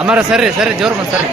ಅಮ್ಮಾರ ಸರಿ ಸರಿ ಜೋರು ಬಂದು ಸರಿ.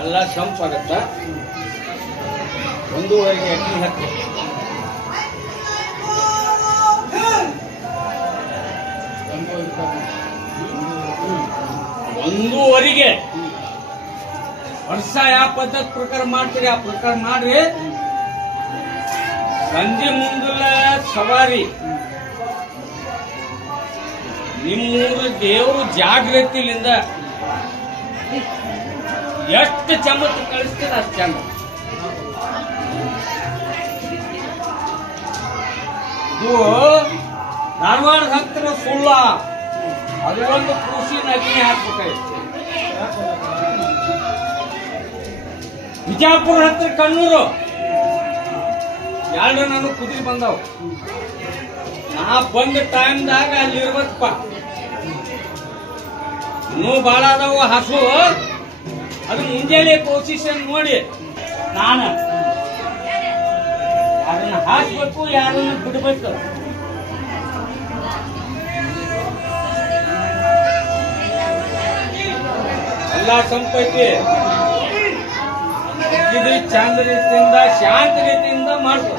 ಎಲ್ಲ ಸಂಪಾಗತ್ತ ಒಂದೂವರೆಗೆ ಅಕ್ಕಿ ಹತ್ತಿ. ಒಂದೂವರೆಗೆ. ವರ್ಷ ಯಾವ ಪದ್ಧತಿ ಪ್ರಕಾರ ಮಾಡ್ತೀರಿ, ಆ ಪ್ರಕಾರ ಮಾಡ್ರಿ. ಸಂಜೆ ಮುಂದಲ ಸವಾರಿ. ನಿಮ್ಮೂರು ದೇವರು ಜಾಗೃತಿಲಿಂದ ಎಷ್ಟು ಚಮತ್ ಕಳಿಸ್ತೀರ ಅಷ್ಟು ಚಂದ. ಇದು ಧಾರವಾಡ ಹತ್ತಿರ ಸುಳ್ಳ. ಅದೊಂದು ಕೃಷಿ ನಗಿನಿ ಹಾಕ್ಬೇಕಾಯ್ತು. ಬಿಜಾಪುರ ಹತ್ತಿರ ಕಣ್ಣೂರು. ಎರಡು ನಾನು ಕುದುರೆ ಬಂದವು. ನಾ ಬಂದ ಟೈಮ್ದಾಗ ಅಲ್ಲಿ ಇರ್ಬೇಕಪ್ಪ. ಇನ್ನೂ ಭಾಳ ಅದಾವ ಹಸು. ಅದು ಮುಂಜಾನೆ ಪೊಸಿಷನ್ ನೋಡಿ ನಾನು. ಅದನ್ನ ಹಾಕ್ಬೇಕು, ಯಾರನ್ನ ಬಿಡ್ಬೇಕು. ಎಲ್ಲ ಸಂಪೈತಿ. ಇದು ಚಂದ ರೀತಿಯಿಂದ ಶಾಂತ ರೀತಿಯಿಂದ ಮಾಡ್ಕೊ